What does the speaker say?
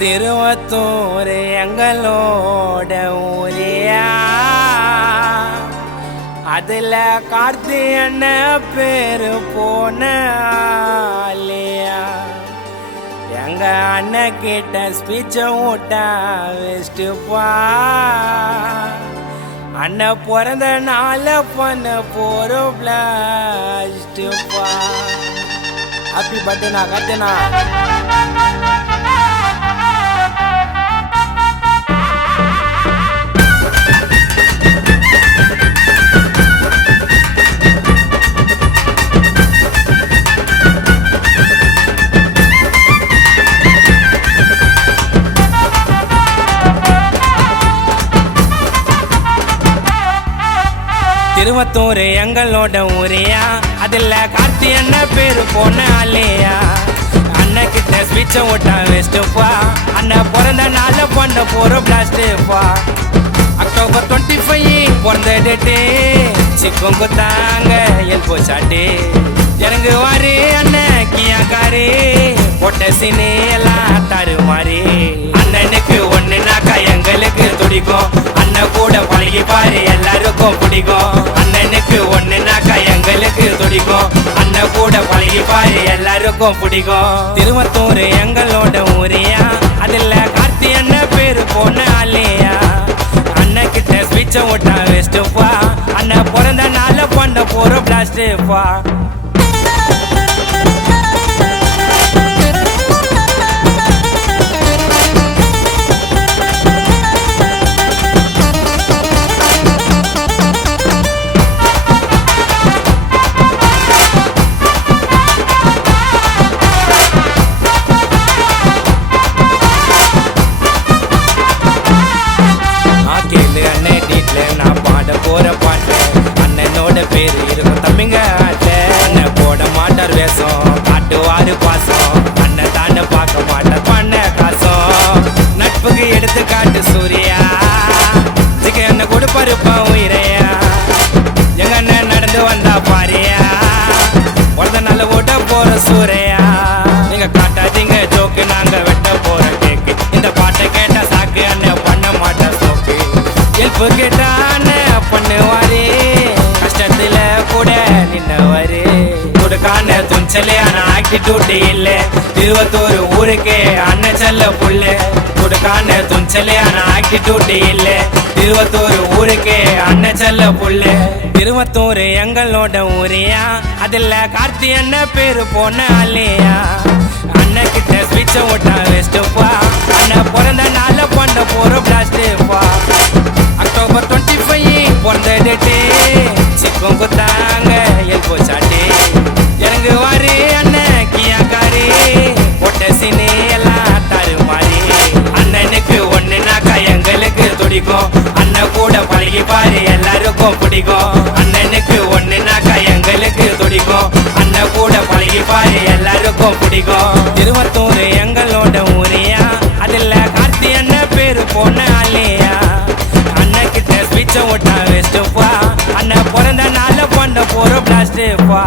திருவத்தூர் எங்களோட ஊரியா, அதுல கார்த்தி அண்ணன் பேரு போனியா. எங்க அண்ணன் கிட்ட ஸ்பீச்ச விட்டா வெஸ்டுப்பா. அண்ணன் பிறந்த நாள பண்ண போற பிளாஸ்டுப்பா. ஹாப்பி பர்த்டேனா கட்டனா. திருவத்தூர் எங்களோட ஊரியா, அதுல கார்த்தி அண்ணன் பேரு போனியா. அண்ணன் கிட்ட ஸ்பீச்ச விட்டா வெஸ்டுப்பா. அண்ணன் பிறந்த நாள பண்ண போற பிளாஸ்டுப்பா. அக்டோபர் 25 பிறந்த டேட்டு. சிக்கோங்க தாங்க எல்போ சாட்டு. இறங்குவாரு அண்ணன் கியாக்காரு. பொட்ட சீனே எல்லாம் தருமாறு. அண்ணனுக்கு ஒண்ணுனாக்கா எங்களுக்கு துடிக்கும். அண்ணன் கூட பழகி பாரு எல்லாருக்கும் பிடிக்கும். அண்ணனுக்கு ஒண்ணுனாக்கா எங்களுக்கு துடிக்கும். அண்ணன் கூட பழகி பாரு எல்லாருக்கும் பிடிக்கும். திருவத்தூர் எங்களோட ஊரியா, அதுல கார்த்தி அண்ணன் பேரு போனியா. அண்ணன் கிட்ட ஸ்பீச்ச விட்டா வெஸ்டுப்பா. அண்ணன் பிறந்த நாள பண்ண போற பிளாஸ்டுப்பா. நான் பாட போற பாட்டு அண்ணனோட பேரு இருக்கும் தம்பிங்க. அண்ணன் போட மாட்டார் வேஷம், காட்டுவாரு பாசம். அண்ணன் தானே பார்க்க மாட்டார் பண்ண காசம். நட்புக்கு எடுத்து காட்டு சூரியா. இதுக்கு என்ன கொடுப்பாருப்பா உயிரையா. எங்க அண்ணன் நடந்து வந்தா பாரியா. உடனே நல்ல ஓட்ட போற சூரையா. நீங்க காட்டாதீங்க ஜோக்கு, நாங்க வெட்ட போற கேக்கு. இந்த பாட்டை கேட்டா சாக்கு, அண்ணன் பண்ண மாட்டார் சோக்கு. ஹெல்ப் கேட்டா பண்ணுவாரு, கஷ்டத்துல கூட நின்னவாரு. கொடுக்கான துணிச்சலே ஆனா ஆக்டிடியூட் இல்ல. திருவத்தூர் ஊருக்கே அண்ணன் செல்ல புள்ள. கொடுக்கான துணிச்சலே ஆனா ஆக்டிடியூட் இல்ல. திருவத்தூர் ஊருக்கே அண்ணன் செல்ல புள்ள. திருவத்தூர் எங்களோட ஊரியா, அதுல கார்த்தி அண்ணன் பேரு போனியா. அண்ணன் கிட்ட ஸ்பீச்ச விட்டா வெஸ்டுப்பா. அண்ணன் பிறந்த நாள பண்ண போற பிளாஸ்டுப்பா. அக்டோபர் 25 பிறந்த டேட்டு. சிக்கோங்க தாங்க எல்போ சாட்டு. இறங்குவாரு அண்ணன் கியாக்காரு. பொட்ட சீனே எல்லாம் தருமாறு. அண்ணனுக்கு ஒண்ணுனாக்கா எங்களுக்கு துடிக்கும். அண்ணன் கூட பழகி பாரு எல்லாருக்கும் பிடிக்கும். அண்ணனுக்கு ஒண்ணுனாக்கா எங்களுக்கு துடிக்கும். அண்ணன் கூட பழகி பாரு எல்லாருக்கும் பிடிக்கும். திருவத்தூர் எங்களோட ஊரியா, அதுல கார்த்தி அண்ணன் பேரு போனியா. அண்ணன் கிட்ட ஸ்பீச்ச விட்டா வெஸ்டுப்பா. அண்ணன் பிறந்த நாள பண்ண போற பிளாஸ்டுப்பா.